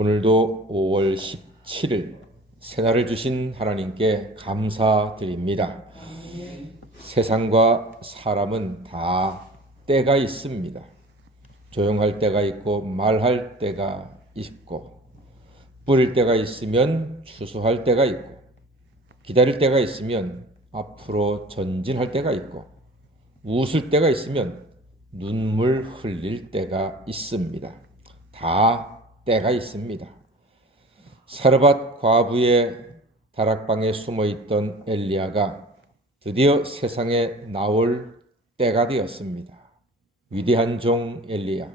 오늘도 5월 17일 새날을 주신 하나님께 감사드립니다. 세상과 사람은 다 때가 있습니다. 조용할 때가 있고 말할 때가 있고, 뿌릴 때가 있으면 추수할 때가 있고, 기다릴 때가 있으면 앞으로 전진할 때가 있고, 웃을 때가 있으면 눈물 흘릴 때가 있습니다. 다 때가 있습니다. 사르밧 과부의 다락방에 숨어있던 엘리야가 드디어 세상에 나올 때가 되었습니다. 위대한 종 엘리야.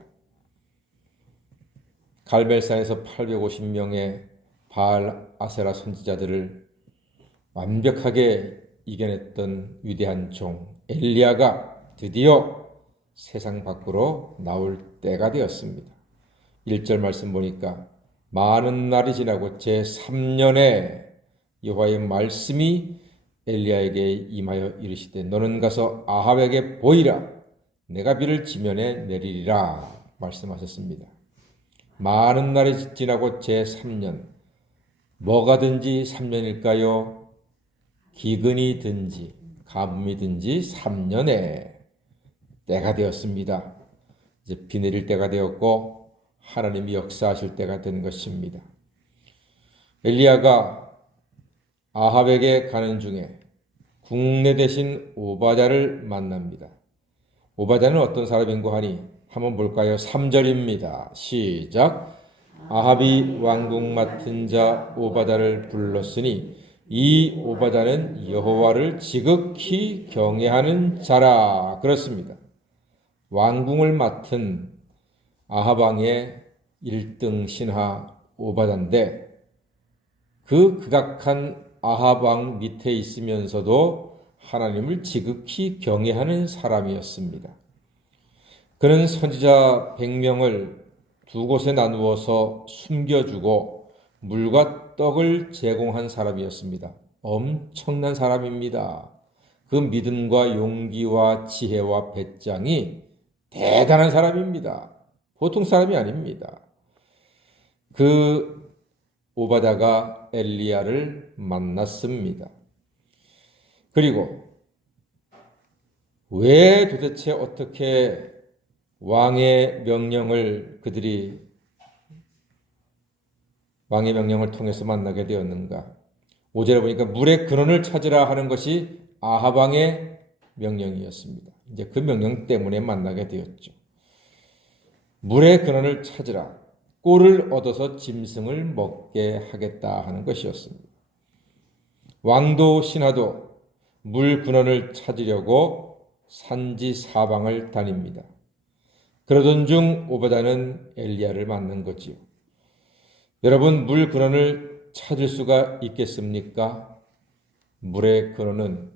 갈멜산에서 850명의 바알 아세라 선지자들을 완벽하게 이겨냈던 위대한 종 엘리야가 드디어 세상 밖으로 나올 때가 되었습니다. 1절 말씀 보니까 많은 날이 지나고 제3년에 여호와의 말씀이 엘리야에게 임하여 이르시되 너는 가서 아합에게 보이라. 내가 비를 지면에 내리리라 말씀하셨습니다. 많은 날이 지나고 제3년, 뭐가든지 3년일까요? 기근이든지 가뭄이든지 3년에 때가 되었습니다. 이제 비 내릴 때가 되었고 하나님이 역사하실 때가 된 것입니다. 엘리야가 아합에게 가는 중에 국내 대신 오바댜를 만납니다. 오바댜는 어떤 사람인고 하니 한번 볼까요? 3절입니다. 시작. 아합이 왕국 맡은 자 오바댜를 불렀으니 이 오바댜는 여호와를 지극히 경외하는 자라. 그렇습니다. 왕궁을 맡은 아합 왕의 1등 신하 오바댜인데 그 극악한 아합 왕 밑에 있으면서도 하나님을 지극히 경외하는 사람이었습니다. 그는 선지자 100명을 두 곳에 나누어서 숨겨주고 물과 떡을 제공한 사람이었습니다. 엄청난 사람입니다. 그 믿음과 용기와 지혜와 배짱이 대단한 사람입니다. 보통 사람이 아닙니다. 그 오바댜가 엘리야를 만났습니다. 그리고 왜 도대체 어떻게 왕의 명령을 통해서 만나게 되었는가? 5절에 보니까 물의 근원을 찾으라 하는 것이 아합 왕의 명령이었습니다. 이제 그 명령 때문에 만나게 되었죠. 물의 근원을 찾으라. 꼴을 얻어서 짐승을 먹게 하겠다 하는 것이었습니다. 왕도 신하도 물 근원을 찾으려고 산지 사방을 다닙니다. 그러던 중 오바댜는 엘리야를 만난 거지요. 여러분, 물 근원을 찾을 수가 있겠습니까? 물의 근원은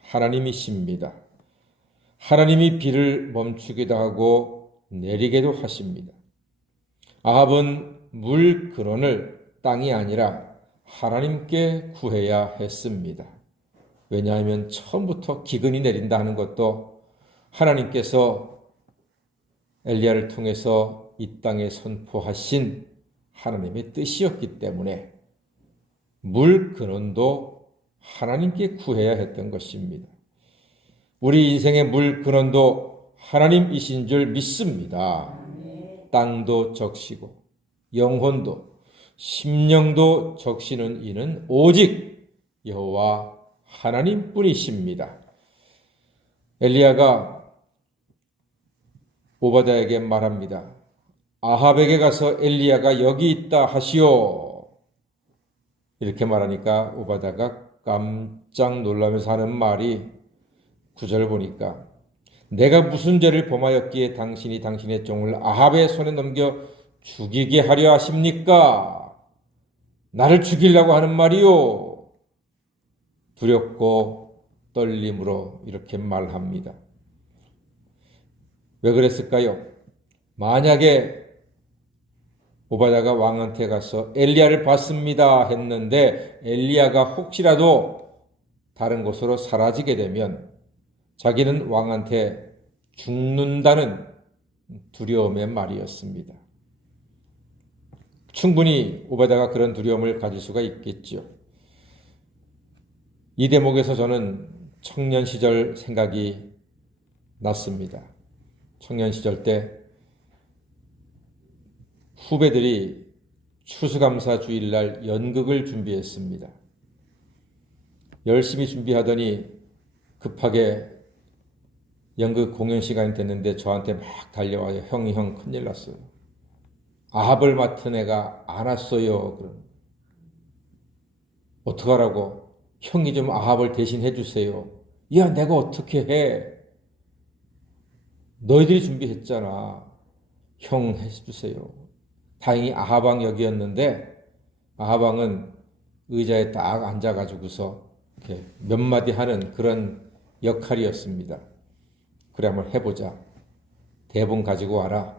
하나님이십니다. 하나님이 비를 멈추기도 하고 내리게도 하십니다. 아합은 물 근원을 땅이 아니라 하나님께 구해야 했습니다. 왜냐하면 처음부터 기근이 내린다 하는 것도 하나님께서 엘리야를 통해서 이 땅에 선포하신 하나님의 뜻이었기 때문에 물 근원도 하나님께 구해야 했던 것입니다. 우리 인생의 물 근원도 하나님이신 줄 믿습니다. 땅도 적시고 영혼도 심령도 적시는 이는 오직 여호와 하나님뿐이십니다. 엘리야가 오바댜에게 말합니다. 아합에게 가서 엘리야가 여기 있다 하시오. 이렇게 말하니까 오바댜가 깜짝 놀라면서 하는 말이 9절 보니까 내가 무슨 죄를 범하였기에 당신이 당신의 종을 아합의 손에 넘겨 죽이게 하려 하십니까? 나를 죽이려고 하는 말이요. 두렵고 떨림으로 이렇게 말합니다. 왜 그랬을까요? 만약에 오바댜가 왕한테 가서 엘리야를 봤습니다 했는데 엘리야가 혹시라도 다른 곳으로 사라지게 되면 자기는 왕한테 죽는다는 두려움의 말이었습니다. 충분히 오바다가 그런 두려움을 가질 수가 있겠지요. 이 대목에서 저는 청년 시절 생각이 났습니다. 청년 시절 때 후배들이 추수감사 주일날 연극을 준비했습니다. 열심히 준비하더니 급하게 연극 공연 시간이 됐는데 저한테 막 달려와요. 형 큰일 났어요. 아합을 맡은 애가 안 왔어요. 그럼 어떡하라고? 형이 좀 아합을 대신 해주세요. 야, 내가 어떻게 해? 너희들이 준비했잖아. 형 해주세요. 다행히 아하방 역이었는데 아하방은 의자에 딱 앉아가지고서 이렇게 몇 마디 하는 그런 역할이었습니다. 그래, 한번 해보자. 대본 가지고 와라.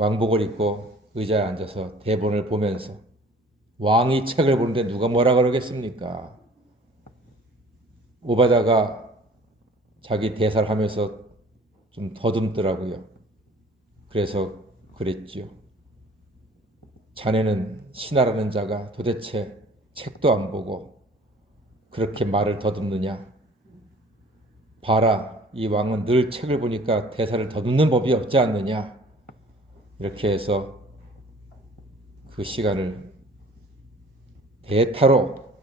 왕복을 입고 의자에 앉아서 대본을 보면서 왕이 책을 보는데 누가 뭐라 그러겠습니까? 오바다가 자기 대사를 하면서 좀 더듬더라고요. 그래서 그랬지요. 자네는 신하라는 자가 도대체 책도 안 보고 그렇게 말을 더듬느냐? 봐라, 이 왕은 늘 책을 보니까 대사를 더듬는 법이 없지 않느냐? 이렇게 해서 그 시간을 대타로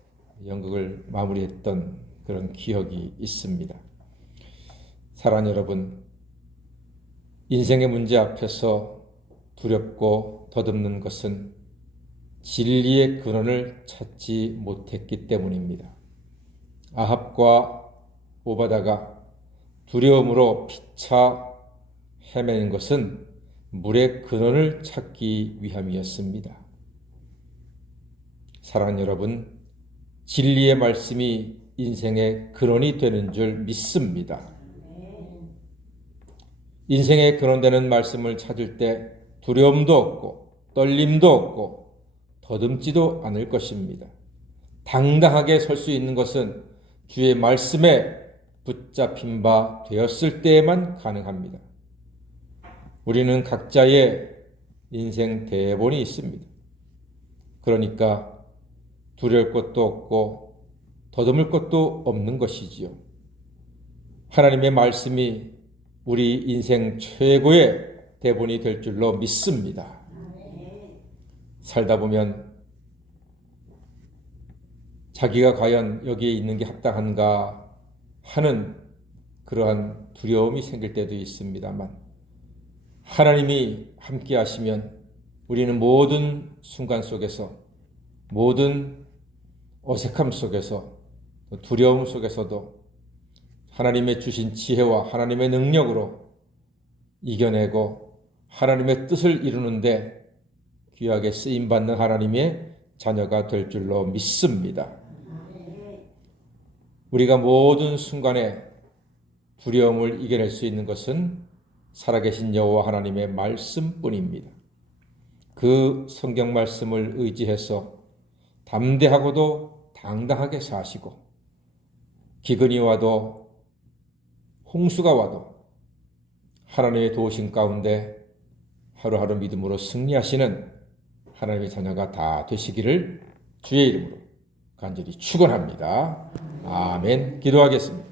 연극을 마무리했던 그런 기억이 있습니다. 사랑하는 여러분, 인생의 문제 앞에서 두렵고 더듬는 것은 진리의 근원을 찾지 못했기 때문입니다. 아합과 오바다가 두려움으로 피차 헤매는 것은 물의 근원을 찾기 위함이었습니다. 사랑하는 여러분, 진리의 말씀이 인생의 근원이 되는 줄 믿습니다. 인생의 근원되는 말씀을 찾을 때 두려움도 없고 떨림도 없고 더듬지도 않을 것입니다. 당당하게 설 수 있는 것은 주의 말씀에 붙잡힌 바 되었을 때에만 가능합니다. 우리는 각자의 인생 대본이 있습니다. 그러니까 두려울 것도 없고 더듬을 것도 없는 것이지요. 하나님의 말씀이 우리 인생 최고의 대본이 될 줄로 믿습니다. 살다 보면 자기가 과연 여기에 있는 게 합당한가 하는 그러한 두려움이 생길 때도 있습니다만 하나님이 함께 하시면 우리는 모든 순간 속에서, 모든 어색함 속에서, 두려움 속에서도 하나님의 주신 지혜와 하나님의 능력으로 이겨내고 하나님의 뜻을 이루는데 귀하게 쓰임받는 하나님의 자녀가 될 줄로 믿습니다. 우리가 모든 순간에 두려움을 이겨낼 수 있는 것은 살아계신 여호와 하나님의 말씀뿐입니다. 그 성경 말씀을 의지해서 담대하고도 당당하게 사시고 기근이 와도 홍수가 와도 하나님의 도우심 가운데 하루하루 믿음으로 승리하시는 하나님의 자녀가 다 되시기를 주의 이름으로 간절히 축원합니다. 아멘. 기도하겠습니다.